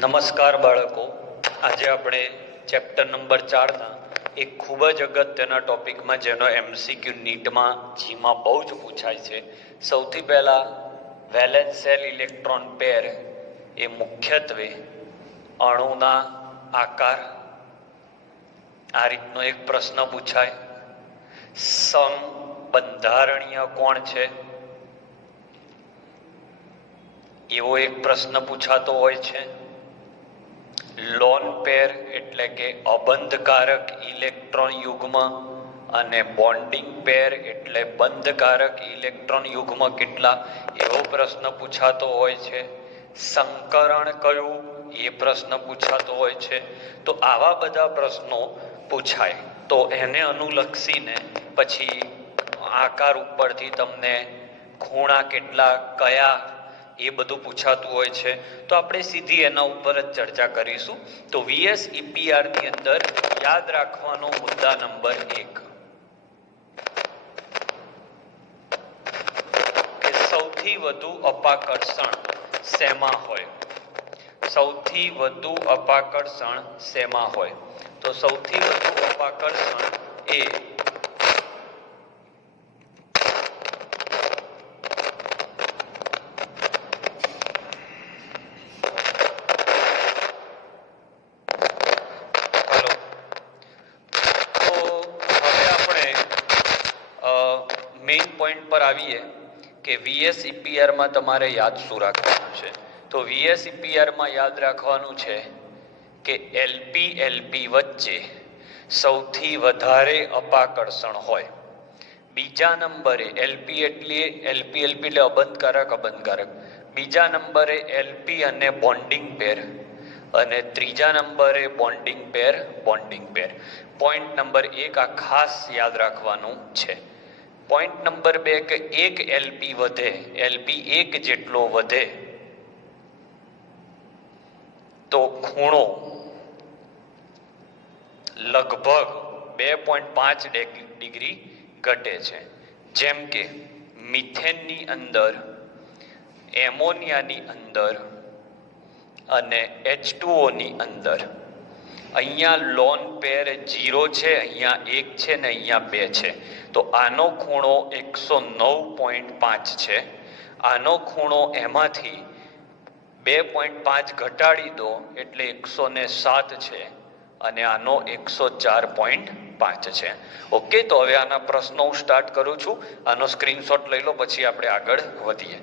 નમસ્કાર બાળકો, આજે આપણે ચેપ્ટર નંબર 4ના એક ખૂબ જ અગત્યના ટોપિકમાં જેનો MCQ નીટમાં જીમાં બહુ જ પૂછાય છે. સૌથી પહેલાં વેલેન્સ શેલ ઇલેક્ટ્રોન પેર એ મુખ્યત્વે અણુના આકાર, આ રીતનો એક પ્રશ્ન પૂછાય. સમબંધારણીય કોણ છે એવો એક પ્રશ્ન પૂછાતો હોય છે. લોન પેર એટલે કે અબંધકારક ઇલેક્ટ્રોન યુગ્મ અને બોન્ડિંગ પેર એટલે બંધકારક ઇલેક્ટ્રોન યુગ્મ કેટલા એવો પ્રશ્ન પૂછાતો હોય છે. સંકરણ કયું એ પ્રશ્ન પૂછાતો હોય છે. તો આવા બધા પ્રશ્નો પૂછાય તો એને અનુલક્ષીને પછી આકાર ઉપરથી તમને ખૂણા કેટલા કયા એ બધું પૂછાતું હોય છે. તો આપણે સીધી એના ઉપર જ ચર્ચા કરીશું. તો VS EPR ની અંદર યાદ રાખવાનો મુદ્દા નંબર 1 કે સૌથી વધુ અપાકર્ષણ શેમાં હોય? સૌથી વધુ અપાકર્ષણ શેમાં હોય? તો સૌથી વધુ અપાકર્ષણ એ મેઇન પોઈન્ટ પર આવીએ કે VS EPR માં તમારે યાદ શું રાખવાનું છે? તો VS EPR માં યાદ રાખવાનું છે કે LP વચ્ચે સૌથી વધારે અપાકર્ષણ હોય. બીજા નંબરે LP એટલે અબંધકારક. બીજા નંબરે LP અને બોન્ડિંગ પેર, અને ત્રીજા નંબરે બોન્ડિંગ પેર. પોઈન્ટ નંબર 1 આ ખાસ યાદ રાખવાનું છે. પોઈન્ટ નંબર 2 કે એક LP વધે, LP એક જેટલો વધે તો ખૂણો લગભગ 2.5 ડિગ્રી ઘટે છે. જેમ કે મિથેનની અંદર, એમોનિયાની અંદર અને H2O ની અંદર. અહીંયા લોન પેર 0 છે, અહીંયા 1 છે ને અહીંયા 2 છે. તો આનો ખૂણો 109.5 છે. આનો ખૂણો એમાંથી 2.5 ઘટાડી દો એટલે 107 છે, અને આનો 104.5 છે. ઓકે, તો હવે આના પ્રશ્નો હું સ્ટાર્ટ કરું છું. આનો સ્ક્રીનશોટ લઈ લો, પછી આપણે આગળ વધીએ.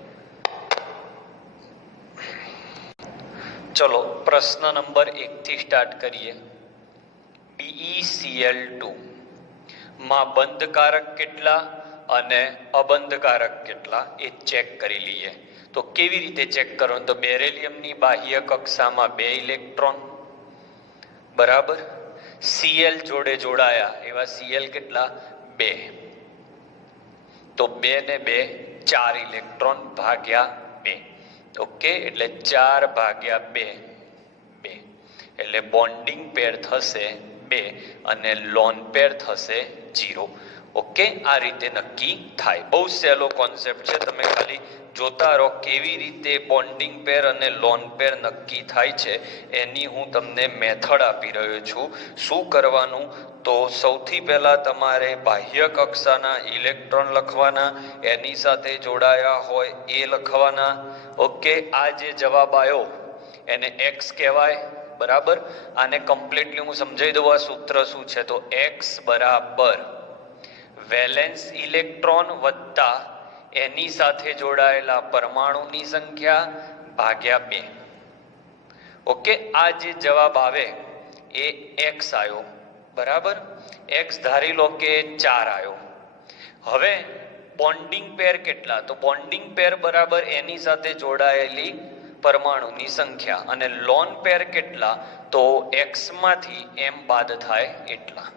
ચલો, પ્રશ્ન નંબર 1 થી સ્ટાર્ટ કરીએ. BeCl2 માં બંધકારક કેટલા અને અબંધકારક કેટલા એ ચેક કરી લઈએ. તો કેવી રીતે ચેક કરવાનું? તો બેરેલિયમની બાહ્ય કક્ષામાં 2 ઇલેક્ટ્રોન, બરાબર. Cl જોડે જોડાયા એવા Cl કેટલા? 2. તો 2 ને 2 4 ઇલેક્ટ્રોન ભાગ્યા 2. ઓકે, એટલે 4 ભાગ્યા 2 એટલે બોન્ડિંગ પેર થશે 2 અને લોન પેર થશે 0. ઓકે, આ રીતે નક્કી થાય. બહુ સહેલો કોન્સેપ્ટ છે. તમે ખાલી જોતા રહો કેવી રીતે બોન્ડિંગ પેર અને લોન પેર નક્કી થાય છે. એની હું તમને મેથડ આપી રહ્યો છું. શું કરવાનું? તો સૌથી પહેલા તમારે બાહ્ય કક્ષાના ઇલેક્ટ્રોન લખવાના, એની સાથે જોડાયા હોય એ લખવાના. ઓકે, આ જે જવાબ આવ્યો એને X કહેવાય, બરાબર. આને કમ્પ્લીટલી હું સમજાવી દઉં. આ સૂત્ર શું છે? તો X બરાબર વેલેન્સ ઇલેક્ટ્રોન વત્તા એની સાથે જોડાયેલા પરમાણુની સંખ્યા ભાગ્યા 2. ઓકે, આ જે જવાબ આવે એ X આવ્યો, બરાબર. X ધારી લો કે 4 આવ્યો. હવે બોન્ડિંગ પેર કેટલા? તો બોન્ડિંગ પેર બરાબર એની સાથે જોડાયેલી પરમાણુની સંખ્યા. અને લોન પેર કેટલા? તો X માંથી M બાદ થાય એટલા,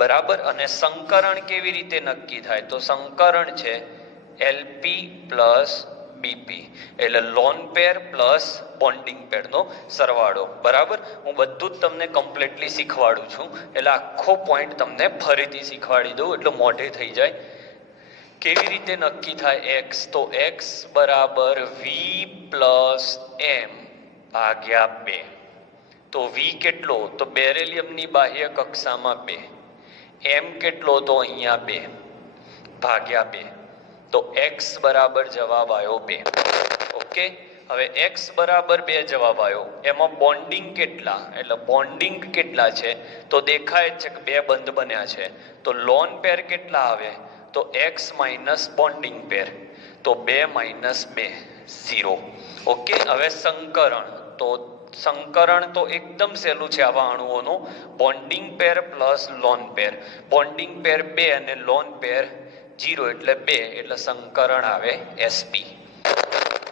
બરાબર. અને સંકરણ કેવી રીતે નક્કી થાય? તો સંકરણ છે LP પ્લસ BP, એટલે લોન પેર પ્લસ બોન્ડિંગ પેરનો સરવાળો, બરાબર. હું બધું જ તમને કમ્પ્લીટલી શીખવાડું છું, એટલે આખો પોઈન્ટ તમને ફરીથી શીખવાડી દઉં એટલે મોઢે થઈ જાય. કેવી રીતે નક્કી થાય X? તો X બરાબર V પ્લસ M ભાગ્યા 2. તો વી કેટલો? તો બેરેલિયમની બાહ્ય કક્ષામાં 2. એમ કેટલો? તો અહીંયા 2 ભાગ્યા 2. તો x બરાબર જવાબ આવ્યો 2. ઓકે, હવે x બરાબર 2 જવાબ આવ્યો. એમાં બોન્ડિંગ કેટલા? એટલે બોન્ડિંગ કેટલા છે? તો દેખાય છે કે 2 બંધ બન્યા છે. તો લોન પેર કેટલા આવે? તો x માઇનસ બોન્ડિંગ પેર. તો 2 માઇનસ 2 0. ઓકે, હવે સંકરણ. તો સંકરણ તો એકદમ સહેલું છે આવા અણુઓનું. બોન્ડિંગ પેર પ્લસ લોન પેર. બોન્ડિંગ પેર 2 અને લોન પેર 0 એટલે 2, એટલે સંકરણ આવે sp.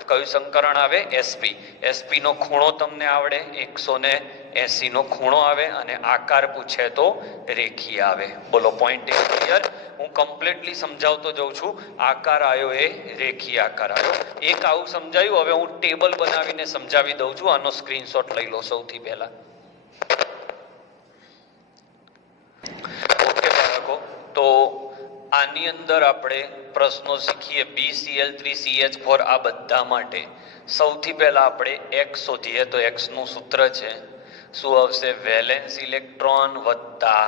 કયું સંકરણ આવે? sp. sp નો ખૂણો તમને આવડે, 180 નો ખૂણો આવે અને આકાર પૂછે તો રેખીય આવે. બોલો, પોઈન્ટ ક્લિયર? હું કમ્પ્લીટલી સમજાવતો જઉં છું. આકાર આવ્યો એ રેખીય આકાર આવ્યો. એક આવું સમજાયું. હવે હું ટેબલ બનાવીને સમજાવી દઉં છું. આનો સ્ક્રીનશોટ લઈ લો સૌથી પહેલા. ઓકે બાળકો, તો આની અંદર આપણે પ્રશ્નો શીખીએ BCl3CH4 આ બધા માટે. સૌથી પહેલા આપણે x શોધીએ. તો x નું સૂત્ર છે શું આવશે? વેલેન્સ ઇલેક્ટ્રોન વત્તા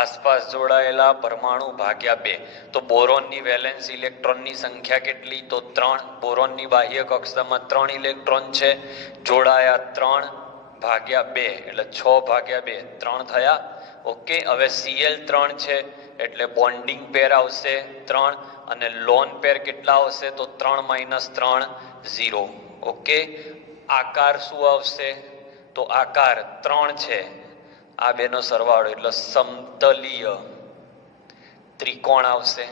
આસપાસ જોડાયેલા પરમાણુ ભાગ્યા 2. તો બોરોનની વેલેન્સ ઇલેક્ટ્રોનની સંખ્યા કેટલી? તો 3. બોરોનની બાહ્ય કક્ષામાં 3 ઇલેક્ટ્રોન છે. જોડાયા 3 ભાગ્યા 2 એટલે 6 ભાગ્યા 2 3 થયા. ઓકે, હવે Cl3 છે એટલે બોન્ડિંગ પેર આવશે 3 અને લોન પેર કેટલા આવશે? તો 3 માઇનસ 3 0. ઓકે, આકાર શું આવશે? તો આકાર 3 છે, આ બેનો સરવાળો એટલે સમતલીય ત્રિકોણ આવશે.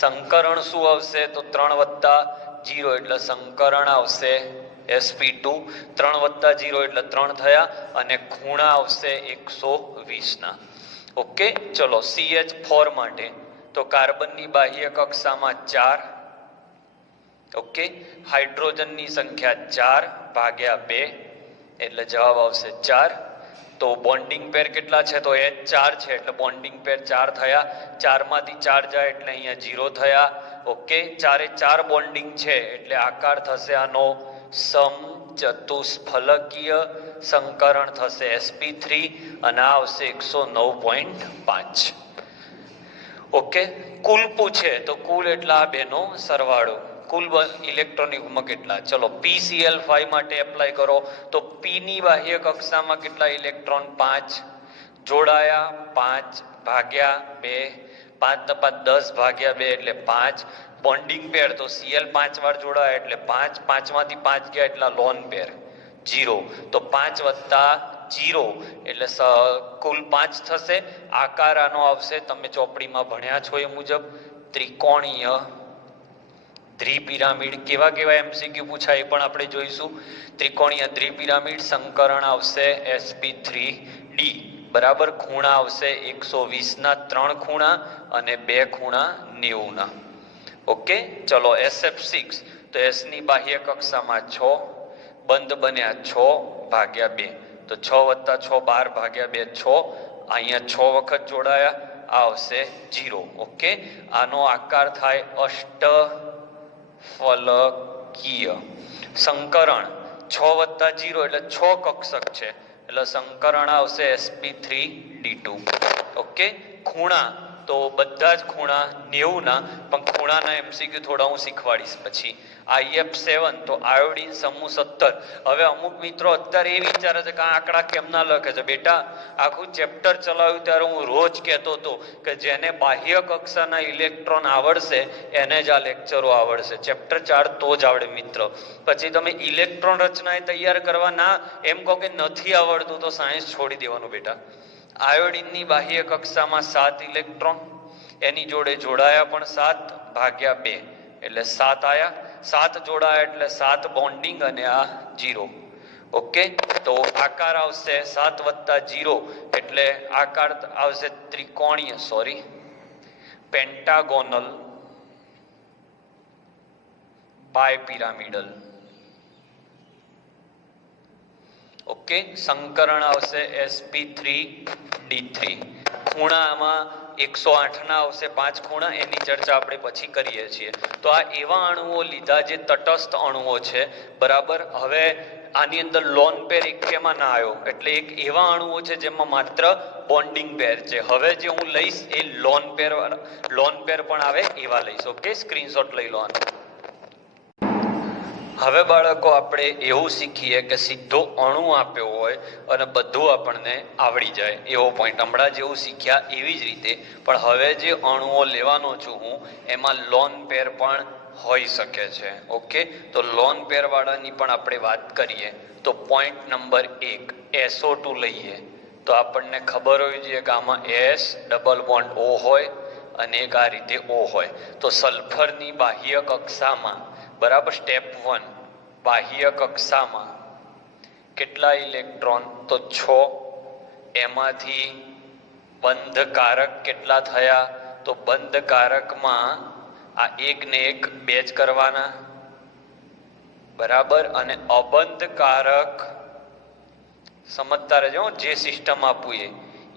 સંકરણ શું આવશે? તો 3 વત્તા 0 એટલે સંકરણ આવશે sp2. 3 વત્તા 0 એટલે 3 થયા અને ખૂણા આવશે 120 ના. ઓકે, ચલો CH4 માટે. તો કાર્બનની બાહ્ય કક્ષામાં 4. ઓકે, હાઇડ્રોજનની સંખ્યા 4 ભાગ્યા 2 એટલે જવાબ આવશે 4. તો બોન્ડિંગ પેર કેટલા છે? તો H4 છે એટલે બોન્ડિંગ પેર 4 થયા. 4 માંથી 4 જાય એટલે અહીંયા 0 થયા. ઓકે, 4 એ 4 બોન્ડિંગ છે એટલે આકાર થશે આનો સમચતુષ્ફલકીય. સંકરણ થશે sp3 અને આ આવશે 109.5. ઓકે, કુલ પૂછે તો કુલ એટલા આ બેનો સરવાળો. કુલ ઇલેક્ટ્રોન યુગ્મ કેટલા? ચલો PCl5 માટે એપ્લાય કરો. તો P ની બાહ્ય કક્ષામાં કેટલા ઇલેક્ટ્રોન? 5. જોડાયા 5 ભાગ્યા 2. 5 × 5 10 ભાગ્યા 2 એટલે 5. બોન્ડિંગ પેર તો Cl 5 વાર જોડાયા એટલે 5. 5 માંથી 5 ગયા એટલા લોન પેર 0. તો 5 વત્તા 0 એટલે કુલ 5 થશે. આકાર આનો આવશે, તમે ચોપડીમાં ભણ્યા છો એ મુજબ, ત્રિકોણીય દ્વિપિરામિડ. કેવા કેવા MCQ પૂછાય એ પણ આપણે જોઈશું. ત્રિકોણીય દ્વિપિરામિડ. સંકરણ આવશે sp3d બરાબર. ખૂણા આવશે 120 ના 3 ખૂણા અને 2 ખૂણા 90 ના. ઓકે, ચલો SF6. તો S ની બાહ્ય કક્ષામાં 6. બંધ બન્યા 6 ભાગ્યા 2. તો 6 વત્તા 6 12 ભાગ્યા 2 6. અહીંયા 6 વખત જોડાયા, આ આવશે 0. ઓકે, આનો આકાર થાય અષ્ટફલકીય. સંકરણ 6 વત્તા 0 એટલે 6 કક્ષક છે એટલે સંકરણ આવશે sp3d2. ઓકે, ખૂણા તો બધા જ ખૂણા 90 ના, પણ ખૂણાના MCQ થોડા હું શીખવાડીશ પછી. IF7 તો આયોડિન સમૂહ 17. હવે અમુક મિત્રો અત્યારે એ વિચારે છે કે આ આંકડા કેમ ના લખે છે. બેટા, આખું ચેપ્ટર ચલાવ્યું ત્યારે હું રોજ કહેતો હતો કે જેને બાહ્ય કક્ષાના ઇલેક્ટ્રોન આવડશે એને જ આ લેક્ચરો આવડશે. ચેપ્ટર 4 તો જ આવડે મિત્ર. પછી તમે ઇલેક્ટ્રોન રચના તૈયાર કરવા ના એમ કહો કે નથી આવડતું તો સાયન્સ છોડી દેવાનું બેટા. આયોડિનની બાહ્ય કક્ષામાં 7 ઇલેક્ટ્રોન, એની જોડે જોડાયા પણ 7 ભાગ્યા 2 એટલે 7 આયા. 7 જોડાયા એટલે 7 બોન્ડિંગ અને આ 0. ઓકે, તો આકાર આવશે 7 વત્તા 0 એટલે આકાર આવશે ત્રિકોણીય પેન્ટાગોનલ બાયપિરામિડલ. ઓકે, સંકરણ આવશે sp3d3. ખૂણામાં 108 ના આવશે 5 ખૂણા, એની ચર્ચા આપણે પછી કરીએ છીએ. તો આ એવા અણુઓ લીધા જે તટસ્થ અણુઓ છે, બરાબર. હવે આની અંદર લોન પેર એકેમાં ના આવ્યો, એટલે એક એવા અણુઓ છે જેમાં માત્ર બોન્ડિંગ પેર છે. હવે જે હું લઈશ એ લોન પેર પણ આવે એવા લઈશ. ઓકે, સ્ક્રીનશોટ લઈ લો આનો. હવે બાળકો આપણે એવું શીખીએ કે સીધો અણુ આપ્યો હોય અને બધું આપણને આવડી જાય એવો પોઈન્ટ. હમણાં જેવું શીખ્યા એવી જ રીતે પણ હવે જે અણુઓ લેવાનો છું હું એમાં લોન પેર પણ હોઈ શકે છે. ઓકે, તો લોન પેર વાળાની પણ આપણે વાત કરીએ તો પોઈન્ટ નંબર 1 SO2 લઈએ તો આપણને ખબર હોવી જોઈએ કે આમાં S ડબલ બોન્ડ O હોય અને એક આ રીતે O હોય. તો સલ્ફરની બાહ્ય કક્ષામાં, બરાબર, સ્ટેપ 1, બાહ્ય કક્ષામાં કેટલા ઇલેક્ટ્રોન? તો 6. એમાંથી બંધકારક કેટલા થયા? તો બંધકારકમાં આ એક ને એક બે જ કરવાના, બરાબર. અને અબંધકારક સમજતા રહેજો, જે સિસ્ટમ આપું એ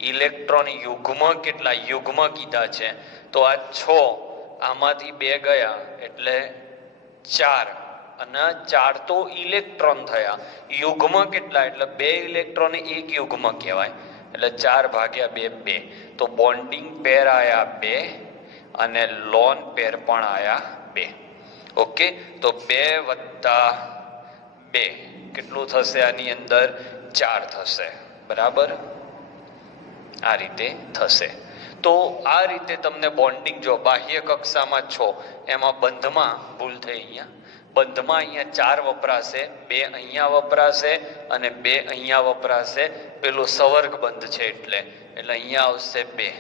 ઇલેક્ટ્રોન યુગ્મ કેટલા? યુગ્મ કીધા છે તો આ 6, આમાંથી 2 ગયા એટલે 4, અને 4 તો ઇલેક્ટ્રોન થયા. યુગ્મ કેટલા? એટલે 2 ઇલેક્ટ્રોન 1 યુગ્મ કહેવાય, એટલે 4 ભાગ્યા 2 2. તો બોન્ડિંગ પેર આયા 2 અને લોન પેર પણ આયા 2. ઓકે, તો 2 વત્તા 2 કેટલું થશે? આની અંદર 4 થશે, બરાબર. આ રીતે થશે. તો આ રીતે તમને બોન્ડિંગ, જો બાહ્ય કક્ષામાં 6, એમાં બંધમાં ભૂલ થઈ, અહીંયા બંધમાં અહીંયા 4 વપરાશે, 2 અહીંયા વપરાશે અને 2 અહીંયા વપરાશે. પેલું સવર્ગ બંધ છે એટલે અહીંયા આવશે 2.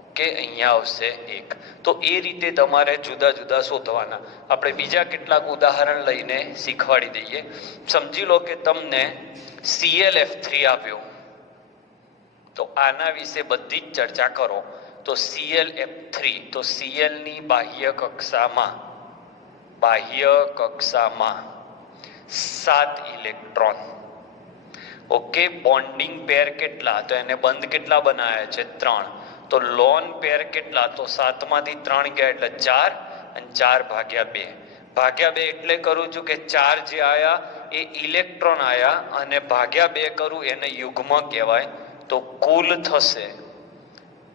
ઓકે, અહીંયા આવશે 1. તો એ રીતે તમારે જુદા જુદા શોધવાના. આપણે બીજા કેટલાક ઉદાહરણ લઈને શીખવાડી દઈએ. સમજી લો કે તમને ClF3 આપ્યો, તો આના વિશે બધી જ ચર્ચા કરો. તો ClF3, તો Cl ની બાહ્ય કક્ષામાં 7 ઇલેક્ટ્રોન. ઓકે, બોન્ડિંગ પેર કેટલા? તો એને બંધ કેટલા બનાવ્યા છે? 3. તો લોન પેર કેટલા? તો 7 માંથી 3 ગયા એટલે 4, અને 4 ભાગ્યા 2. ભાગ્યા 2 એટલે કરું છું કે 4 જે આયા એ ઇલેક્ટ્રોન આયા, અને ભાગ્યા 2 કરું એને યુગ્મ કહેવાય. તો કુલ થશે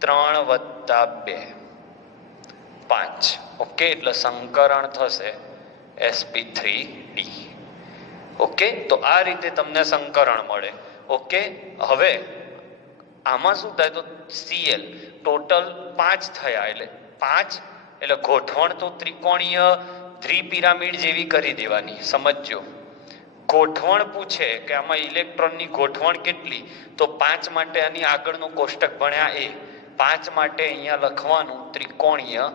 3 વત્તા 2 5. ઓકે, એટલે સંકરણ થશે sp3d. ઓકે, તો આ રીતે તમને સંકરણ મળે. ઓકે, હવે આમાં શું થાય? તો Cl ટોટલ 5 થયા, એટલે 5 એટલે ગોઠવણ તો ત્રિકોણીય દ્વિપિરામિડ જેવી કરી દેવાની. સમજો, ગોઠવણ પૂછે કે આમાં ઇલેક્ટ્રોનની ગોઠવણ કેટલી, તો 5 માટે આની આગળનું કોષ્ટક ભણ્યા એ 5 માટે અહીંયા લખવાનું ત્રિકોણીય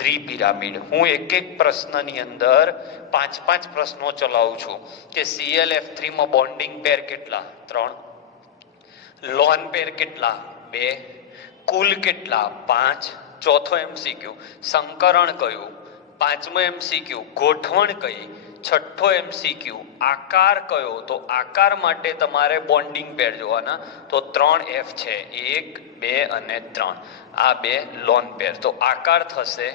દ્વિપિરામિડ. હું એક એક પ્રશ્નની અંદર 5 પ્રશ્નો ચલાવું છું કે ClF3 માં બોન્ડિંગ પેર કેટલા? 3. લોન પેર કેટલા? 2. કુલ કેટલા? 5. ચોથો MCQ સંકરણ કયું? 5મો MCQ ગોઠવણ કઈ? 6થો MCQ આકાર કયો? તો આકાર માટે તમારે બોન્ડિંગ પેર જોવાના. તો 3F છે, 1 2 અને 3. આ 2 લોન પેર. તો આકાર થશે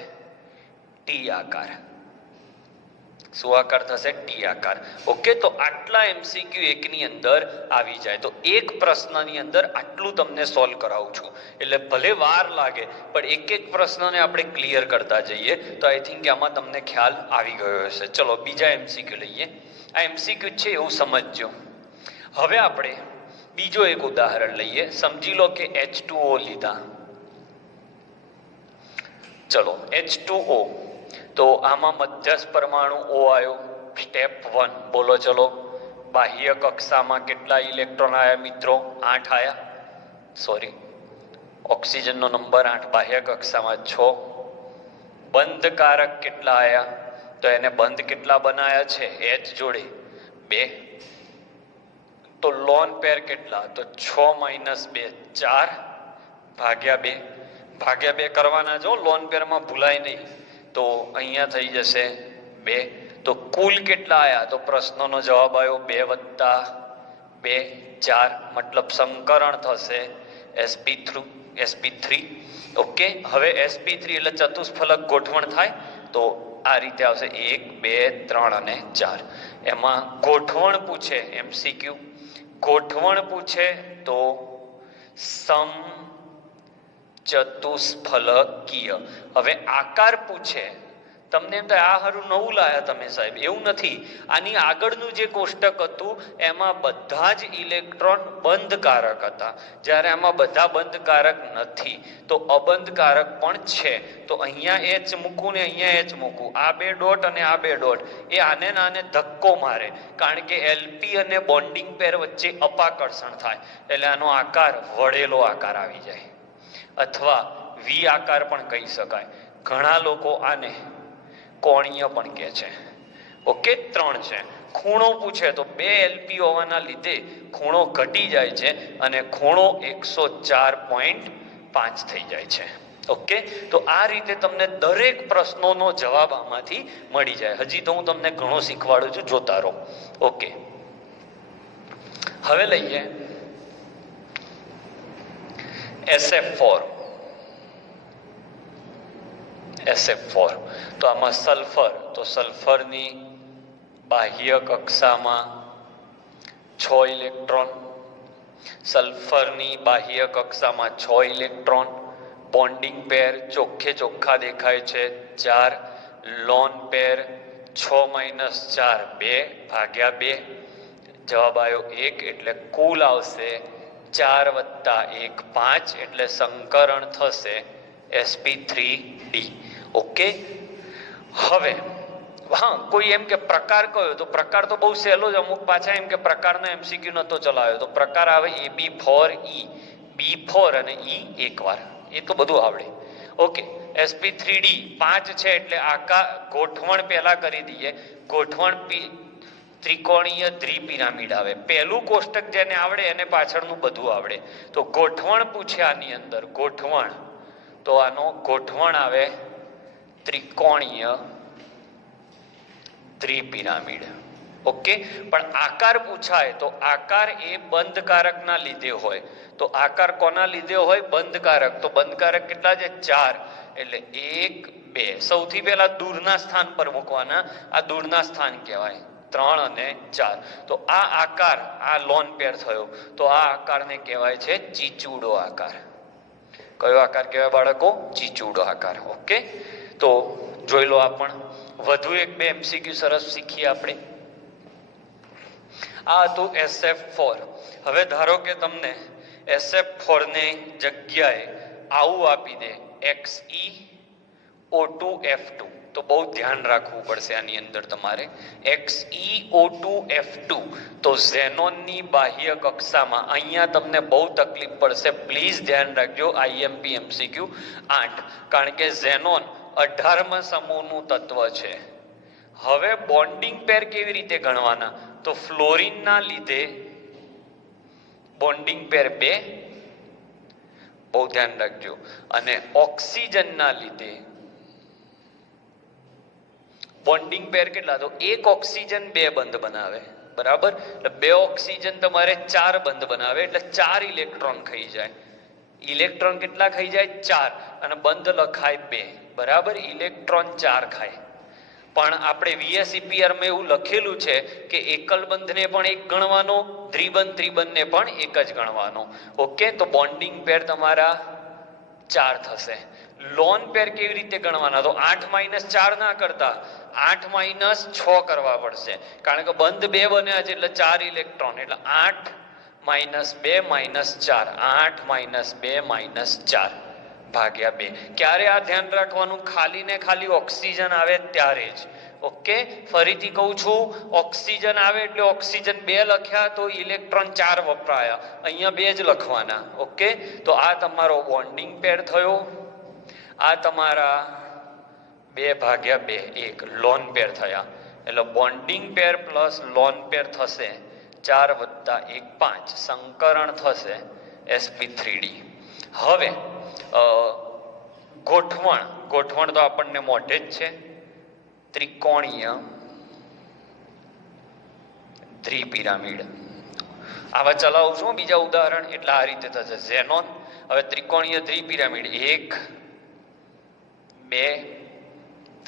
T આકાર. શું આકાર થશે? T આકાર. ઓકે, તો આટલા MCQ એકની અંદર આવી જાય. તો એક પ્રશ્નની અંદર આટલું તમને સોલ્વ કરાવું છું, એટલે ભલે વાર લાગે પણ એક એક પ્રશ્નને આપણે ક્લિયર કરતા જઈએ તો આઈ થિંક આમાં તમને ખ્યાલ આવી ગયો હશે. ચલો બીજા MCQ લઈએ. આ MCQ છે એવું સમજજો. હવે આપણે બીજો એક ઉદાહરણ લઈએ. સમજી લો કે H2O લીધા. ચલો H2O, તો આમાં મધ્યસ્થ પરમાણુ O આવ્યો. સ્ટેપ 1 બોલો. ચલો, બાહ્ય કક્ષામાં કેટલા ઇલેક્ટ્રોન આયા મિત્રો? 8 આયા. સોરી, ઓક્સિજનનો નંબર 8, બાહ્ય કક્ષામાં 6. બંધકારક કેટલા આયા? તો એને બંધ કેટલા બનાયા છે? H જોડે 2. તો લોન પેર કેટલા? તો 6 - 2 4 ભાગ્યા 2. ભાગ્યા 2 કરવાના, જો લોન પેરમાં ભૂલાય નહીં. તો અહીંયા થઈ જશે 2. તો કુલ કેટલા આયા? તો પ્રશ્નનો જવાબ આવ્યો 2 વત્તા 2 4, મતલબ સંકરણ થશે sp3. ઓકે, હવે sp3 એટલે ચતુષ્ફલક ગોઠવણ થાય તો આ રીતે આવશે 1 2 3 અને 4. એમાં ગોઠવણ પૂછે MCQ, ગોઠવણ પૂછે તો સમ ચતુષ્ફલકીય. હવે આકાર પૂછે, તમને એમ થાય આ હારું નવું લાયા તમે સાહેબ, એવું નથી. આની આગળનું જે કોષ્ટક હતું એમાં બધા જ ઇલેક્ટ્રોન બંધકારક હતા, જ્યારે આમાં બધા બંધકારક નથી તો અબંધકારક પણ છે. તો અહીંયા H મૂકું ને અહીંયા H મૂકું, આ બે ડોટ અને આ બે ડોટ એ આને ને આને ધક્કો મારે, કારણ કે એલપી અને બોન્ડિંગ પેર વચ્ચે અપાકર્ષણ થાય એટલે આનો આકાર વળેલો આકાર આવી જાય, અથવા વી આકાર પણ કહી શકાય. ઘણા લોકો આને કોણીય પણ કહે છે. ઓકે, 3 છે. ખૂણો પૂછે તો 2 એલપી હોવાના લીધે ખૂણો ઘટી જાય છે અને ખૂણો 104.5 થઈ જાય છે. ઓકે, તો આ રીતે તમને દરેક પ્રશ્નોનો જવાબ આમાંથી મળી જાય. હજી તો હું તમને ઘણો શીખવાડું છું, જોતા રહો. ઓકે, હવે લઈએ SF4. SF4 તો આમાં સલ્ફર, તો સલ્ફરની બાહ્ય કક્ષામાં 6 ઇલેક્ટ્રોન, સલ્ફરની બાહ્ય કક્ષામાં 6 ઇલેક્ટ્રોન, બોન્ડિંગ પેર ચોખ્ખે ચોખ્ખા દેખાય છે 4, લોન પેર 6 - 4 2 ભાગ્યા 2, જવાબ આવ્યો 1 એટલે કુલ આવશે 4 + 1 5 એટલે સંકરણ થશે sp3d. ઓકે, હવે હા, કોઈ એમ કે પ્રકાર કયો, તો પ્રકાર તો બહુ સહેલો જ. અમુક પાછા એમ કે પ્રકારનો MCQ નતો ચલાવ્યો, તો પ્રકાર આવે AB4E, B4 અને E એકવાર, એ તો બધું આવડે. ઓકે, sp3d 5 છે એટલે આકાર ગોઠવણ પહેલા કરી દઈએ. ગોઠવણ ત્રિકોણીય દ્વિપિરામિડ આવે. પહેલું કોષ્ટક જેને આવડે એને પાછળનું બધું આવડે. તો ગોઠવણ પૂછે આની અંદર, ગોઠવણ, તો આનો ગોઠવણ આવે ત્રિકોણીય દ્વિપિરામિડ. ઓકે, પણ આકાર પૂછાય તો આકાર એ બંધકારકના લીધે હોય. તો આકાર કોના લીધે હોય? બંધકારક. તો બંધકારક કેટલા છે? 4 એટલે 1 2. સૌથી પહેલા દૂરના સ્થાન પર મૂકવાના, આ દૂરના સ્થાન કહેવાય, 3 અને 4. તો આ આકાર, આ લોન પેર થયો, તો આ આકારને કહેવાય છે ચીચુડો આકાર. કયો આકાર કહેવાય બાળકો? ચીચુડો આકાર. ઓકે, તો જોઈ લો. આ પણ વધુ 1-2 MCQ સરસ શીખીએ આપણે. આ હતું SF4. હવે ધારો કે તમને SF4 ને જગ્યાએ આવું આપી દે XeO2F2, તો બહુ ધ્યાન રાખવું પડશે આની અંદર તમારે. XeO2F2 તો ઝેનોનની બાહ્ય કક્ષામાં અહીંયા તમને બહુ તકલીફ પડશે. પ્લીઝ ધ્યાન રાખજો. IMP MCQ 8, કારણ કે ઝેનોન 18મા સમૂહનું તત્વ છે. હવે બોન્ડિંગ પેર કેવી રીતે ગણવાના? તો ફ્લોરિનના લીધે બોન્ડિંગ પેર 2, બહુ ધ્યાન રાખજો, અને ઓક્સિજનના લીધે બોન્ડિંગ પેર કેટલા? તો 1 ઓક્સિજન 2 બંધ બનાવે, બરાબર? એટલે 2 ઓક્સિજન તમારે 4 બંધ બનાવે, એટલે 4 ઇલેક્ટ્રોન ખાઈ જાય. ઇલેક્ટ્રોન કેટલા ખાઈ જાય? 4, અને બંધ લખાય 2, બરાબર? ઇલેક્ટ્રોન 4 ખાય. પણ આપણે VSEPR માં એવું લખેલું છે કે એકલ બંધને પણ 1 ગણવાનો, ત્રિબંધને પણ 1 જ ગણવાનો. ઓકે, તો બોન્ડિંગ પેર તમારા 4 થશે. લોન પેર કેવી રીતે ગણવાના? તો 8 - 4 ના કરતા 8 - 6 કરવા પડશે, કારણ કે બંધ 2 બન્યા છે એટલે 4 ઇલેક્ટ્રોન, એટલે 8 - 2 - 4, 8 - 2 - 4 ભાગ્યા 2. ક્યારે આ ધ્યાન રાખવાનું? ખાલી ને ખાલી ઓક્સિજન આવે ત્યારે જ. ઓકે, ફરીથી કહું છું, ઓક્સિજન આવે એટલે ઓક્સિજન 2 લખ્યા તો ઇલેક્ટ્રોન 4 વપરાયા, અહીંયા 2 જ લખવાના. ઓકે, તો આ તમારો બોન્ડિંગ પેર થયો. આ તમારા 2 ભાગ્યા 2 1 લોન પેર થયા, એટલે બોન્ડિંગ પેર પ્લસ લોન પેર થશે 4 + 1 5, સંકરણ થશે sp3d. હવે ગોઠવણ તો આપણને મોઢે જ છે, ત્રિકોણીય દ્વિપિરામિડ. આવા ચલાવું છું બીજા ઉદાહરણ, એટલે આ રીતે થશે. ઝેનોન હવે ત્રિકોણીય દ્વિપિરામિડ 1 2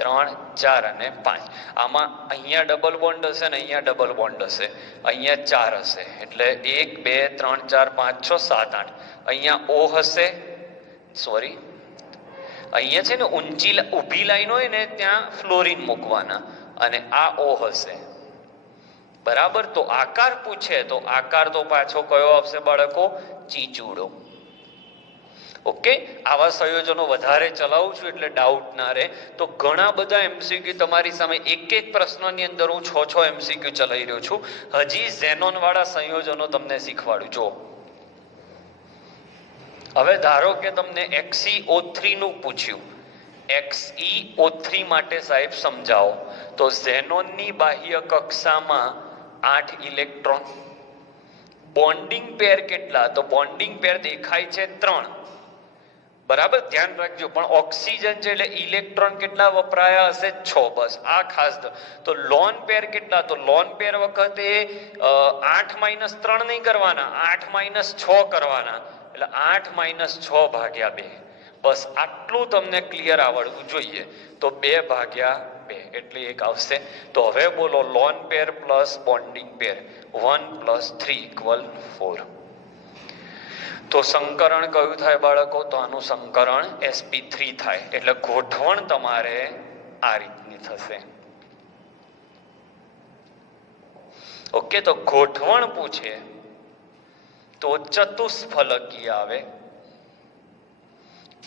3 4 અને 5. આમાં અહીંયા ડબલ બોન્ડ હશે ને અહીંયા ડબલ બોન્ડ હશે, અહીંયા 4 હશે, એટલે 1 2 3 4 5 6 7 8. અહીંયા O હશે, સોરી અહીંયા છે ને ઊભી લાઈન હોય ને ત્યાં ફ્લોરિન મૂકવાના, અને આ O હશે, બરાબર. તો આકાર પૂછે તો આકાર તો પાછો કયો આવશે બાળકો? ચીચુડો. ઓકે, આવા સંયોજનો વધારે ચલાવું છું એટલે ડાઉટ ના રહે. તો ઘણા બધા એમસીક્યુ તમારી સામે એક એક પ્રશ્નની અંદર હું 6 એમસીક્યુ ચલાવી રહ્યો છું. હજી ઝેનોન વાળા સંયોજનો તમને શીખવાડું. જો હવે ધારો કે તમને XeO3 નું પૂછ્યું, XeO3 માટે સાહેબ સમજાવો. તો ઝેનોનની બાહ્ય કક્ષામાં 8 ઇલેક્ટ્રોન. બોન્ડિંગ પેર કેટલા? તો બોન્ડિંગ પેર દેખાય છે 3, બરાબર, ધ્યાન રાખજો. પણ ઓક્સિજન છે એટલે ઇલેક્ટ્રોન કેટલા વપરાયા હશે? 6. બસ આ ખાસ. તો લોન પેર કેટલા? તો લોન પેર વખતે 8 - 3 નહીં કરવાના, 8 - 6 કરવાના, એટલે 8 - 6 ભાગ્યા 2. બસ આટલું તમને ક્લિયર આવડવું જોઈએ. તો 2 ભાગ્યા 2 એટલે 1 આવશે. તો હવે બોલો, લોન પેર પ્લસ બોન્ડિંગ પેર 1 + 3 = 4. તો સંકરણ કયું થાય બાળકો? તો આનું સંકરણ sp3 થાય. એટલે ગોઠવણ તમારે આ રીતની થશે. ઓકે, તો ગોઠવણ પૂછે તો ચતુષ્ફલકીય આવે.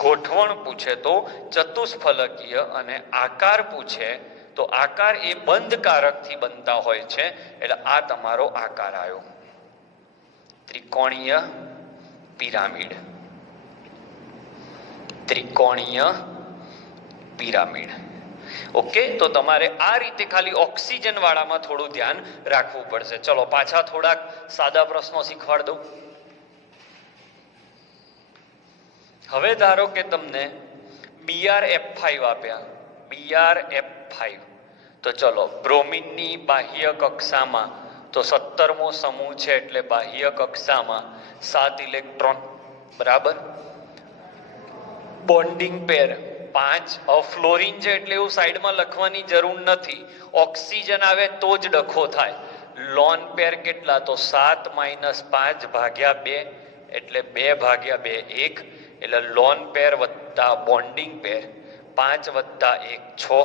ગોઠવણ પૂછે તો ચતુષ્ફલકીય, અને આકાર પૂછે તો આકાર એ બંધકારકથી બનતા હોય છે. એટલે આ તમારો આકાર આવ્યો, ત્રિકોણીય પિરામિડ. ત્રિકોણીય પિરામિડ. ઓકે, તો તમારે આ રીતે ખાલી ઓક્સિજન વાળામાં થોડું ધ્યાન રાખવું પડશે. ચલો પાછા થોડાક સાદા પ્રશ્નો શીખવાડ દઉં. હવે ધારો કે તમને BrF5 આપ્યા, BrF5. તો ચલો બ્રોમિનની બાહ્ય કક્ષામાં તો 17મો સમૂહ છે, એટલે બાહ્ય કક્ષામાં 7 ઇલેક્ટ્રોન, બરાબર. બોન્ડિંગ પેર 5. ફ્લોરિન છે એટલે એવું સાઈડમાં લખવાની જરૂર નથી, ઓક્સિજન આવે તો જ ડખો થાય. લોન પેર કેટલા? તો 7 - 5 ભાગ્યા 2 એટલે 2 ભાગ્યા 2 1. એટલે લોન પેર વત્તા બોન્ડિંગ પેર 5 + 1 6.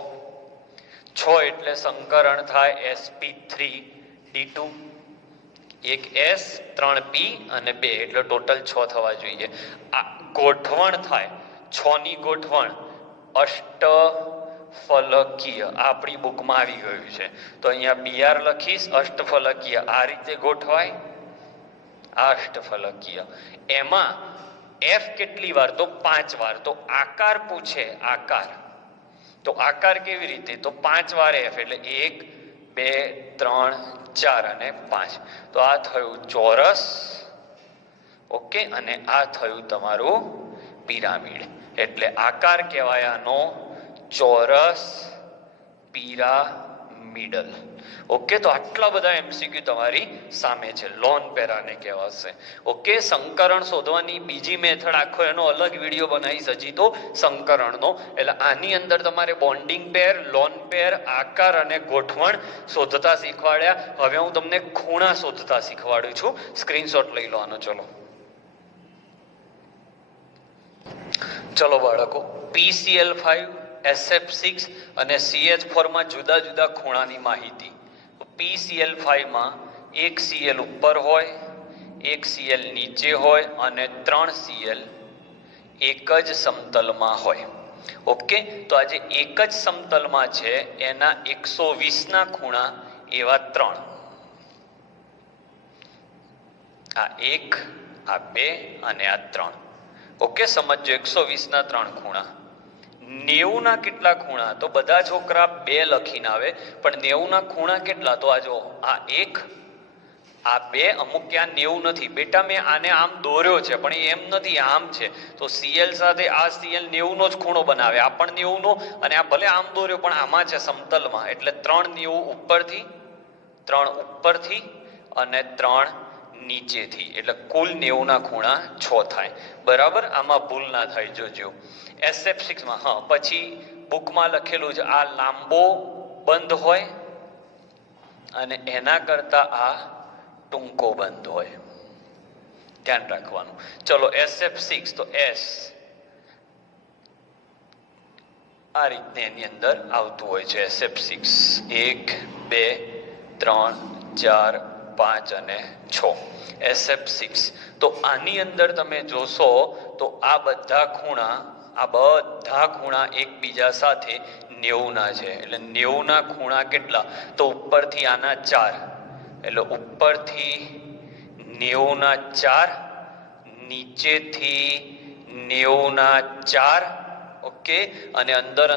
6 એટલે સંકરણ થાય sp3d2. 1 S 3 P અને 2 એટલે ટોટલ 6 થવા જોઈએ. આ ગોઠવણ થાય 6 ની ગોઠવણ અષ્ટફલકીય આપણી બુકમાં આવી ગયું છે. તો અહીંયા BR લખીશ, અષ્ટફલકીય આ રીતે ગોઠવાય, અષ્ટફલકીય. એમાં F કેટલી વાર? તો 5 વાર. તો આકાર પૂછે, આકાર. તો આકાર કેવી રીતે? તો 5 વાર F એટલે 1 2 3 4 અને 5. તો આ થયું ચોરસ. ઓકે, અને આ થયું તમારું પિરામિડ. એટલે આકાર કહેવાય આનો ચોરસ પિરામિડલ. ઓકે, તો આટલા બધા MCQ તમારી સામે છે. લોન પેરાને કહેવાશે. ઓકે, સંકરણ શોધવાની બીજી મેથડ આખો એનો અલગ વિડીયો બનાવીશ હજી તો સંકરણનો. એટલે આની અંદર તમારે બોન્ડિંગ પેર, લોન પેર, આકાર અને ગોઠવણ શોધતા શીખવાડ્યા. હવે હું તમને ખૂણા શોધતા શીખવાડું છું. સ્ક્રીનશોટ લઈ લો આનો. ચલો બાળકો, PCl5, SF6 અને CH4 માં જુદા જુદા ખૂણાની માહિતી. PCl5 માં એક Cl ઉપર હોય, એક Cl નીચે હોય અને 3 Cl એક જ સમતલમાં હોય. ઓકે, તો આજે એક જ સમતલમાં છે એના 120 ના ખૂણા એવા 3. આ 1, આ 2 અને આ 3. ઓકે, સમજો 120 ના 3 ખૂણા. 90 ના કેટલા ખૂણા? તો બધા છોકરા 2 લખીને આવે, પણ 90 ના ખૂણા કેટલા? તો આ જો, આ 1, આ 2, અમુક ક્યાં 90 નથી બેટા, મેં આને આમ દોર્યો છે પણ એમ નથી, આમ છે. તો Cl સાથે આ Cl 90 નો જ ખૂણો બનાવે, આ પણ 90 નો, અને આ ભલે આમ દોર્યો પણ આમાં છે સમતલમાં. એટલે 3 90 ઉપરથી, 3 ઉપરથી અને 3 નીચેથી, એટલે કુલ 90 ના ખૂણા 6 થાય. બરાબર, આમાં ભૂલ ના થાય જોજો. SF6 માં હા, પછી બુકમાં લખેલું છે આ લાંબો બંધ હોય અને એના કરતા આ ટૂંકો બંધ હોય, ધ્યાન રાખવાનું. ચલો SF6, તો S આ રીતે એની અંદર આવતું હોય છે. SF6 1 2 3 4 5 અને 6 SF6. તો આની અંદર તમે જોશો તો આ બધા ખૂણા એકબીજા સાથે 90 ના છે. એટલે 90 ના ખૂણા કેટલા? તો ઉપરથી આના 4, એટલે ઉપરથી 90 ના 4, નીચેથી 90 ના 4, ઓકે, અને અંદર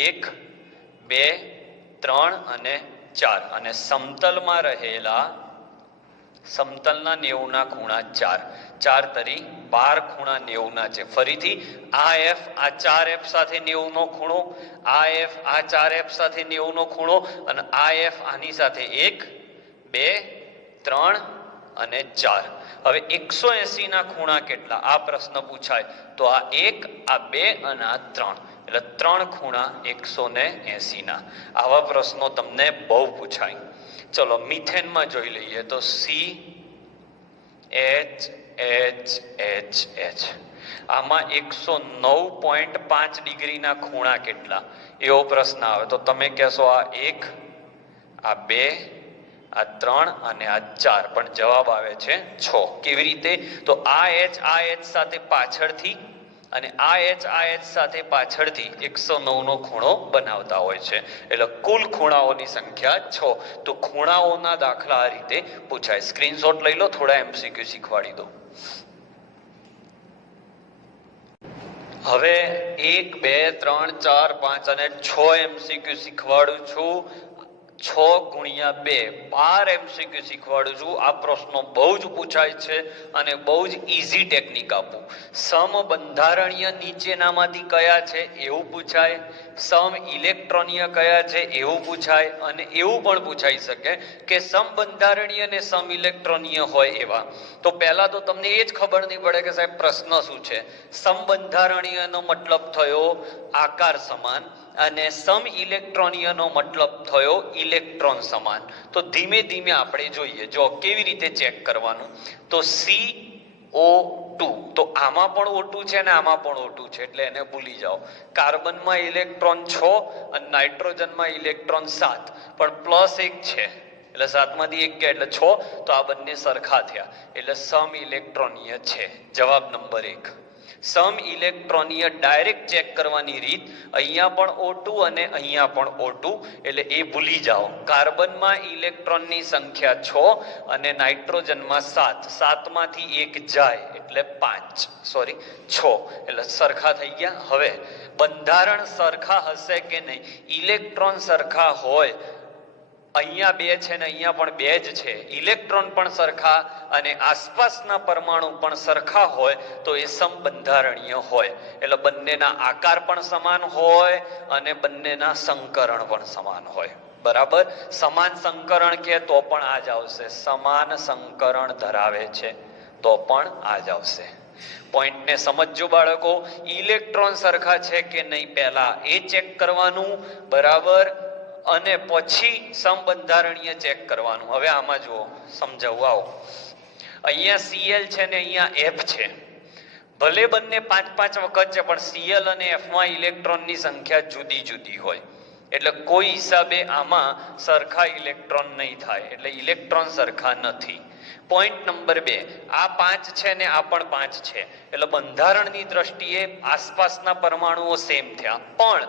1 2 3 અને 4, અને સમતલમાં રહેલા સમતલના 90 ના ખૂણા 4, 4 તરી 12 ખૂણા 90 ના છે. ફરીથી આ F આ 4F સાથે 90 નો ખૂણો, આ F આ 4F સાથે 90 નો ખૂણો, અને આ F આની સાથે 1 2 3 અને 4. હવે 180 ના ખૂણા કેટલા? આ પ્રશ્ન પૂછાય તો આ 1 આ 2 અને આ 3, એટલે 3 ખૂણા 180 ના. આવા પ્રશ્નો તમને બહુ પૂછાય. ચલો મિથેનમાં જોઈ લઈએ તો CHHHH, આમાં 109.5 ડિગ્રીના ખૂણા કેટલા? એવો પ્રશ્ન આવે તો તમે કહેશો આ 1 આ 2 આ 3 અને આ 4, પણ જવાબ આવે છે 6. કેવી રીતે? તો આ H સાથે પાછળથી અને આ H સાથે પાછળથી 109 નો ખૂણો બનાવતા હોય છે. એટલે કુલ ખૂણાઓની સંખ્યા 6. તો ખૂણાઓના દાખલા આ રીતે પૂછાય. સ્ક્રીનશોટ લઈ લો, થોડા MCQ શીખવાડી દો. હવે 1 2 3 4 5 અને 6 MCQ શીખવાડું છું. 6 ગુણ્યા 2 12 MCQ શીખવાડું છું. આ પ્રશ્નો બહુ જ પૂછાય છે અને બહુ જ ઈઝી ટેકનિક આપું. સમબંધારણીય નીચેનામાંથી કયા છે એવું પૂછાય, સમ ઇલેક્ટ્રોનીય કયા છે એવું પૂછાય, અને એવું પણ પૂછાઈ શકે કે સમબંધારણીય અને સમ ઇલેક્ટ્રોનીય હોય એવા. તો પહેલા તો તમને એ જ ખબર નહીં પડે કે સાહેબ પ્રશ્ન શું છે. સમબંધારણીયનો મતલબ થયો આકાર સમાન, અને સમ ઇલેક્ટ્રોનીયનો મતલબ થયો ઇલેક્ટ્રોન સમાન. તો ધીમે ધીમે આપણે જોઈએ. જો કેવી રીતે ચેક કરવાનું, તો CO2, તો આમાં પણ O2 છે ને આમાં પણ O2 છે, એટલે એને ભૂલી જાઓ. કાર્બનમાં ઇલેક્ટ્રોન 6 અને નાઇટ્રોજનમાં ઇલેક્ટ્રોન 7, પણ +1 છે, એટલે 7 માંથી 1 ગયા એટલે 6. તો આ બંને સરખા થયા, એટલે સમ ઇલેક્ટ્રોનીય છે. જવાબ નંબર 1. સમ ઇલેક્ટ્રોનીય ડાયરેક્ટ ચેક કરવાની રીત, અહીંયા પણ O2 અને અહીંયા પણ O2, એટલે એ ભૂલી જાઓ. કાર્બનમાં ઇલેક્ટ્રોનની સંખ્યા 6 અને નાઇટ્રોજનમાં 7, 7 માંથી 1 જાય એટલે 5, સોરી 6, એટલે સરખા થઈ ગયા. હવે બંધારણ સરખા હશે કે નહીં? ઇલેક્ટ્રોન સરખા હોય, અહીંયા 2 છે ને અહીંયા પણ 2 જ છે, ઇલેક્ટ્રોન પણ સરખા અને આસપાસના પરમાણુ પણ સરખા હોય તો એ સમબંધારણીય હોય. એટલે બંનેના આકાર પણ સમાન હોય અને બંનેના સંકરણ પણ સમાન હોય. બરાબર, સમાન સંકરણ કે તો પણ આ જ આવશે. સમાન સંકરણ ધરાવે છે તો પણ આ જ આવશે. પોઈન્ટને સમજજો બાળકો. ઇલેક્ટ્રોન સરખા છે કે નહીં પહેલા એ ચેક કરવાનું, બરાબર, અને પછી સમબંધારણીય ચેક કરવાનું. હવે આમાં જુઓ, સમજાવું આવો. અહીંયા Cl છે ને અહીંયા F છે, ભલે બંને 5-5 વખત છે, પણ Cl અને F માં ઇલેક્ટ્રોનની સંખ્યા જુદી જુદી હોય, એટલે કોઈ હિસાબે આમાં સરખા ઇલેક્ટ્રોન નહીં થાય, એટલે ઇલેક્ટ્રોન સરખા નથી. પોઈન્ટ નંબર 2, આ 5 છે ને આ પણ 5 છે, એટલે બંધારણની દ્રષ્ટિએ આસપાસના પરમાણુઓ સેમ થયા. પણ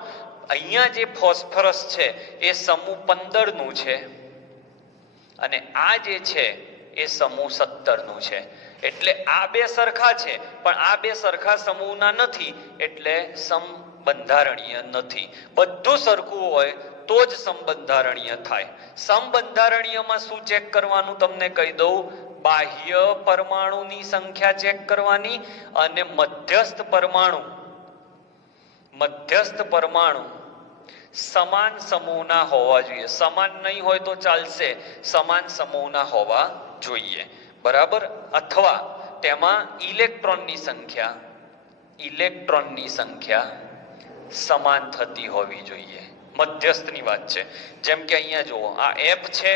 અહીંયા જે ફોસ્ફરસ છે એ સમૂહ 15 નું છે અને આ જે છે એ સમૂહ 17 નું છે. એટલે આ બે સરખા છે પણ આ બે સરખા સમૂહના નથી, એટલે સમબંધારણીય નથી. બધું સરખું હોય તો જ સમબંધારણીય થાય. સમબંધારણીયમાં શું ચેક કરવાનું તમને કહી દઉં. બાહ્ય પરમાણુની સંખ્યા ચેક કરવાની અને મધ્યસ્થ પરમાણુ સમાન સમૂહના હોવા જોઈએ. સમાન નહીં હોય તો ચાલશે, સમાન સમૂહના હોવા જોઈએ. બરાબર, અથવા તેમાં ઇલેક્ટ્રોનની સંખ્યા સમાન થતી હોવી જોઈએ. મધ્યસ્થની વાત છે. જેમ કે અહીંયા જુઓ, આ F છે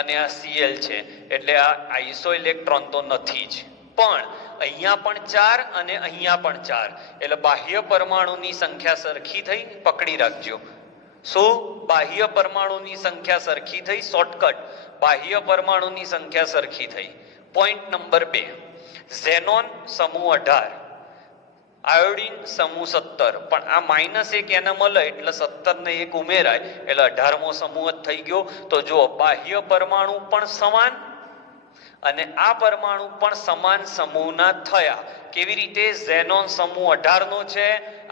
અને આ Cl છે, એટલે આ આઈસો ઇલેક્ટ્રોન તો નથી જ, પણ અહીંયા પણ 4 અને અહીંયા પણ 4, એટલે બાહ્ય પરમાણુની સંખ્યા સરખી થઈ. પકડી રાખજો. શું બાહ્ય પરમાણુની સંખ્યા સરખી થઈ? શોર્ટકટ, બાહ્ય પરમાણુની સંખ્યા સરખી થઈ. પોઈન્ટ નંબર 2, ઝેનોન સમૂહ 18, આયોડિન સમૂહ 17, પણ આ -1 એને મળે એટલે 17 ને 1 ઉમેરાય એટલે 18મો સમૂહ જ થઈ ગયો. તો જો બાહ્ય પરમાણુ પણ સમાન અને આ પરમાણુ પણ સમાન સમૂહના થયા. કેવી રીતે? ઝેનોન સમૂહ 18 નો છે,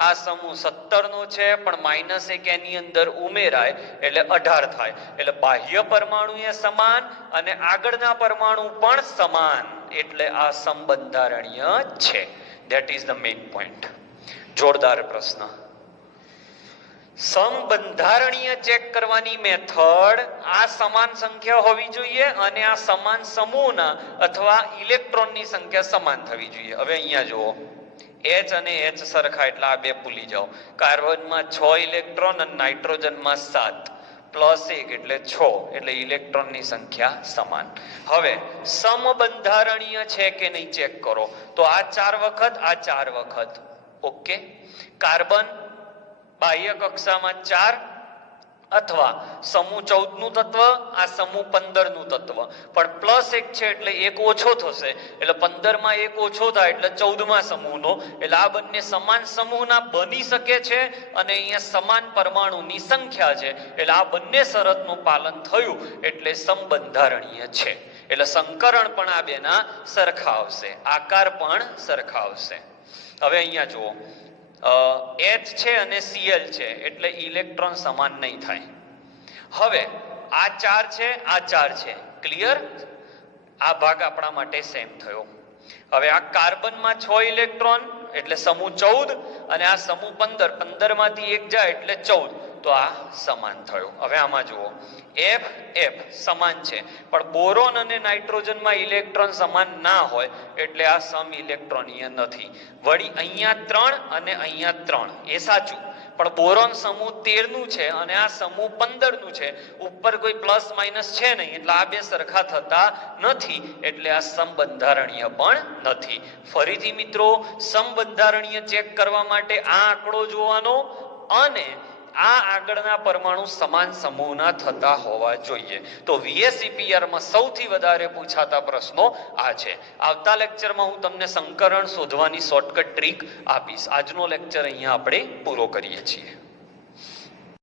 આ સમૂહ 17 નો છે, પણ -1 એની અંદર ઉમેરાય એટલે 18 થાય. એટલે બાહ્ય પરમાણુ એ સમાન અને આગળના પરમાણુ પણ સમાન, એટલે આ સમબંધારણીય છે. That is the main point. જોરદાર પ્રશ્ન. સમબંધારણીય ચેક કરવાની મેથડ, આ સમાન સંખ્યા હોવી જોઈએ અને આ સમાન સમૂહના અથવા ઇલેક્ટ્રોનની સંખ્યા સમાન થવી જોઈએ. હવે અહીંયા જુઓ, H અને H સરખા એટલે આ બે ભૂલી જાઓ. કાર્બનમાં 6 ઇલેક્ટ્રોન અને નાઇટ્રોજનમાં 7, +1 એટલે 6, એટલે ઇલેક્ટ્રોનની સંખ્યા સમાન. હવે સમબંધારણીય છે કે નહીં ચેક કરો. તો આ 4 વખત, આ 4 વખત. ઓકે, કાર્બન બાહ્ય કક્ષામાં 4 અથવા સમૂહ 14 નું તત્વ, આ સમૂહ 15 નું તત્વ, પણ +1 છે એટલે 1 ઓછો થશે, એટલે 15 માં 1 ઓછો થાય એટલે 14મા સમૂહનો. એટલે આ બંને સમાન સમૂહના બની શકે છે અને અહીંયા સમાન પરમાણુની સંખ્યા છે, એટલે આ બંને શરતનું પાલન થયું એટલે સમબંધારણીય છે. એટલે સંકરણ પણ આ બેના સરખા આવશે, આકાર પણ સરખા આવશે. હવે અહીંયા જુઓ, H છે અને Cl છે એટલે ઇલેક્ટ્રોન સમાન નહીં થાય. હવે આ 4 છે, આ 4 છે, ક્લિયર? આ ભાગ આપણા માટે સેમ થયો. હવે આ કાર્બનમાં 6 ઇલેક્ટ્રોન એટલે સમૂહ 14 અને આ સમૂહ 15, 15 માંથી 1 જાય એટલે 14, તો આ સમાન થયો. હવે આમાં જુઓ, F F સમાન છે, પણ બોરોન અને નાઇટ્રોજનમાં ઇલેક્ટ્રોન સમાન ના હોય એટલે આ સમ ઇલેક્ટ્રોનીય નથી. વળી અહીંયા 3 અને અહીંયા 3 એ સાચું, પણ બોરોન સમૂહ 13 નું છે અને આ સમૂહ 15 નું છે, ઉપર કોઈ પ્લસ માઇનસ છે નહીં, એટલે આ બે સરખા થતા નથી, એટલે આ સમબંધારણીય પણ નથી. ફરીથી મિત્રો, સમબંધારણીય ચેક કરવા માટે આ આંકડો જોવાનો અને આ આગળના પરમાણુ સમાન સમૂહના થતા હોવા જોઈએ. તો VSEPR માં સૌથી વધારે પૂછાતા પ્રશ્નો આ છે. આવતા લેક્ચરમાં હું તમને સંકરણ શોધવાની શોર્ટકટ ટ્રીક આપીશ. આજનો લેક્ચર અહીંયા આપણે પૂરો કરીએ છીએ.